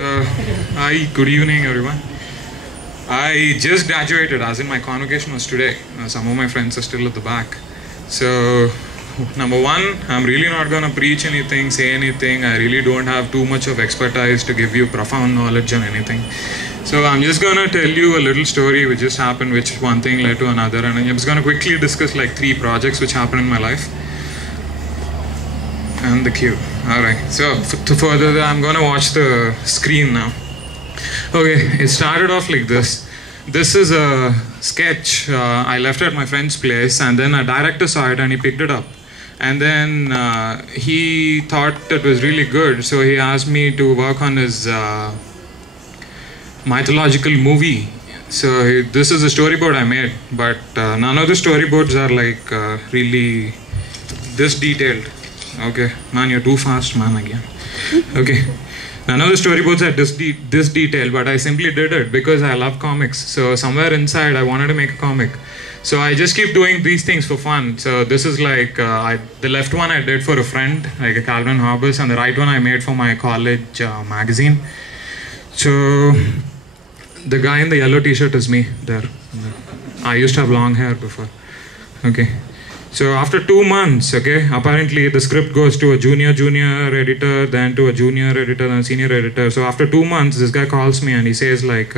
Hi, good evening, everyone. I just graduated, as in my convocation was today. Some of my friends are still at the back. So, number one, I'm really not going to preach anything, say anything. I really don't have too much of expertise to give you profound knowledge on anything. So, I'm just going to tell you a little story which just happened, which one thing led to another. And I'm just going to quickly discuss like 3 projects which happened in my life. And the queue. Alright, so to further that, I'm gonna watch the screen now. Okay, it started off like this. This is a sketch I left at my friend's place, and then a director saw it and he picked it up. And then he thought it was really good, so he asked me to work on his mythological movie. So this is a storyboard I made, but none of the storyboards are like really this detailed. Okay, man, you're too fast, man, again. Okay, none of the storyboards are this detailed, but I simply did it because I love comics. So somewhere inside, I wanted to make a comic. So I just keep doing these things for fun. So this is like, the left one I did for a friend, like a Calvin Hobbes, and the right one I made for my college magazine. So the guy in the yellow t-shirt is me there. I used to have long hair before. Okay. So after 2 months, okay, apparently the script goes to a junior editor, then to a junior editor, then senior editor. So after 2 months, this guy calls me and he says like,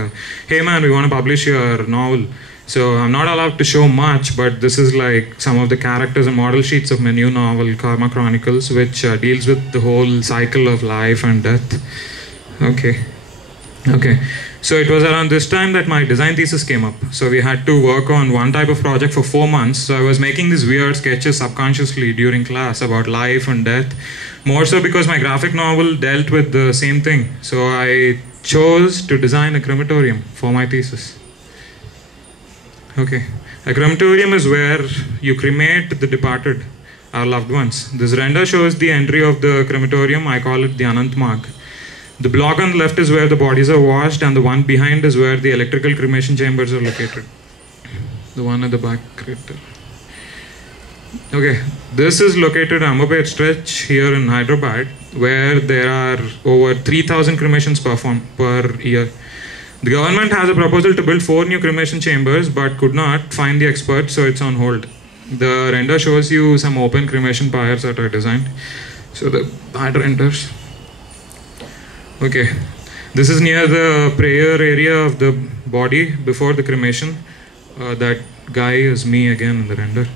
hey man, we want to publish your novel. So I'm not allowed to show much, but this is like some of the characters and model sheets of my new novel, Karma Chronicles, which deals with the whole cycle of life and death. Okay. So it was around this time that my design thesis came up. So we had to work on one type of project for 4 months. So I was making these weird sketches subconsciously during class about life and death. More so because my graphic novel dealt with the same thing. So I chose to design a crematorium for my thesis. Okay. A crematorium is where you cremate the departed, our loved ones. This render shows the entry of the crematorium. I call it the Anant Marg. The block on the left is where the bodies are washed, and the one behind is where the electrical cremation chambers are located. The one at the back right there. Okay, this is located at Ambapet stretch here in Hyderabad, where there are over 3,000 cremations performed per year. The government has a proposal to build 4 new cremation chambers, but could not find the experts, so it's on hold. The render shows you some open cremation pyres that are designed. So the bad renders. Okay, this is near the prayer area of the body before the cremation. That guy is me again in the render.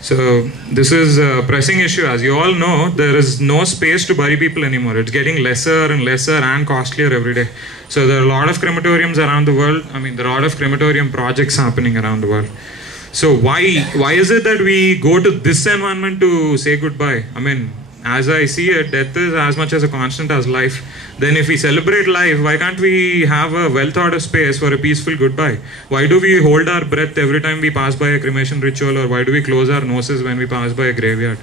So this is a pressing issue. As you all know, there is no space to bury people anymore. It's getting lesser and lesser and costlier every day. So there are a lot of crematoriums around the world. I mean, there are a lot of crematorium projects happening around the world. So why is it that we go to this environment to say goodbye? I mean, as I see it, death is as much as a constant as life. Then if we celebrate life, why can't we have a well thought of space for a peaceful goodbye? Why do we hold our breath every time we pass by a cremation ritual, or why do we close our noses when we pass by a graveyard?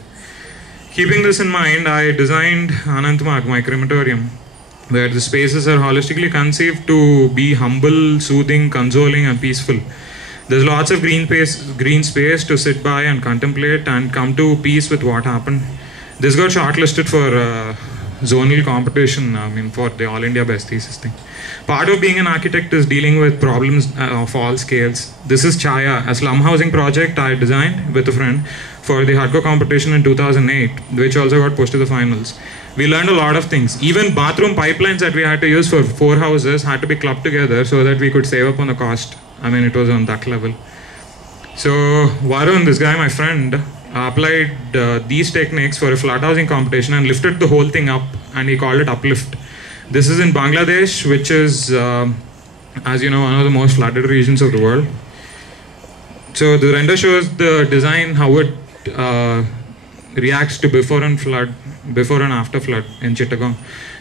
Keeping this in mind, I designed Anant Marg, my crematorium, where the spaces are holistically conceived to be humble, soothing, consoling and peaceful. There's lots of green space to sit by and contemplate and come to peace with what happened. This got shortlisted for zonal competition, I mean, for the All India Best Thesis thing. Part of being an architect is dealing with problems of all scales. This is Chaya, a slum housing project I designed with a friend for the hardcore competition in 2008, which also got pushed to the finals. We learned a lot of things. Even bathroom pipelines that we had to use for 4 houses had to be clubbed together so that we could save up on the cost. I mean, it was on that level. So Varun, this guy, my friend, applied these techniques for a flat housing competition and lifted the whole thing up, and he called it Uplift. This is in Bangladesh, which is, as you know, one of the most flooded regions of the world. So the render shows the design, how it reacts to before and after flood in Chittagong.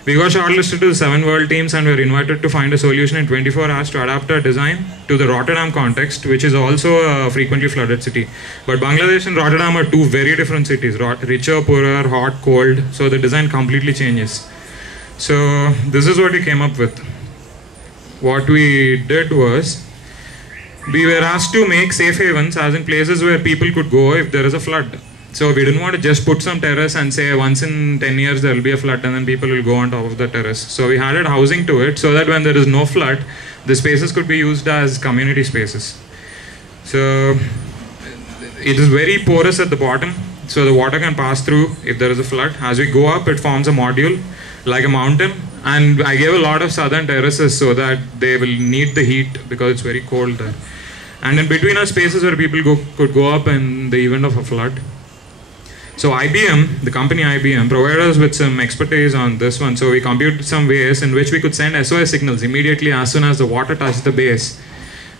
We got shortlisted to the 7 world teams and were invited to find a solution in 24 hours to adapt our design to the Rotterdam context, which is also a frequently flooded city. But Bangladesh and Rotterdam are 2 very different cities, richer, poorer, hot, cold, so the design completely changes. So this is what we came up with. What we did was, we were asked to make safe havens, as in places where people could go if there is a flood. So we didn't want to just put some terrace and say once in 10 years there will be a flood and then people will go on top of the terrace. So we added housing to it so that when there is no flood, the spaces could be used as community spaces. So it is very porous at the bottom, so the water can pass through if there is a flood. As we go up, it forms a module like a mountain, and I gave a lot of southern terraces so that they will need the heat because it's very cold there. And in between are spaces where people could go up in the event of a flood. So IBM, the company IBM, provided us with some expertise on this one. So we computed some ways in which we could send SOS signals immediately as soon as the water touched the base.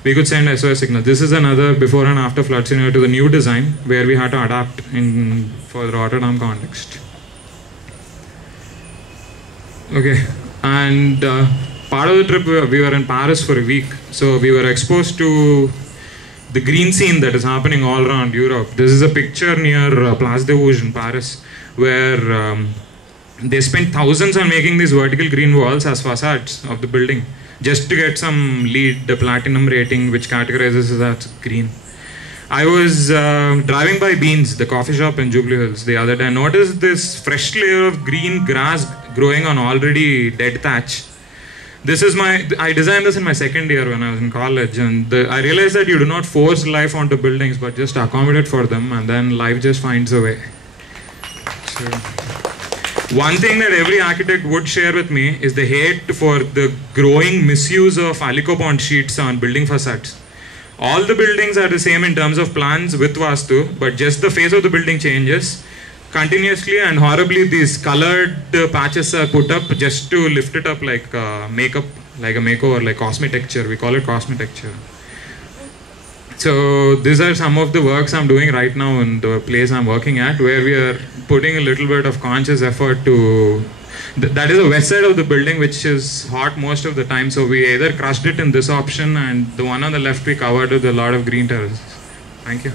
We could send SOS signals. This is another before and after flood scenario to the new design where we had to adapt for the Rotterdam context. Okay, and part of the trip we were in Paris for a week. So we were exposed to the green scene that is happening all around Europe. This is a picture near Place des Vosges in Paris where they spent thousands on making these vertical green walls as facades of the building just to get some LEED, the platinum rating, which categorizes it as green. I was driving by Beans, the coffee shop in Jubilee Hills the other day. I noticed this fresh layer of green grass growing on already dead thatch. I designed this in my second year when I was in college, and I realized that you do not force life onto buildings but just accommodate for them, and then life just finds a way. So, one thing that every architect would share with me is the hate for the growing misuse of alicopond sheets on building facades. All the buildings are the same in terms of plans with Vastu, but just the face of the building changes continuously, and horribly these colored patches are put up just to lift it up like makeup, like a makeover, like cosmetecture. We call it cosmetecture. So these are some of the works I'm doing right now in the place I'm working at, where we are putting a little bit of conscious effort to that is the west side of the building, which is hot most of the time. So we either crushed it in this option, and the one on the left we covered with a lot of green terraces. Thank you.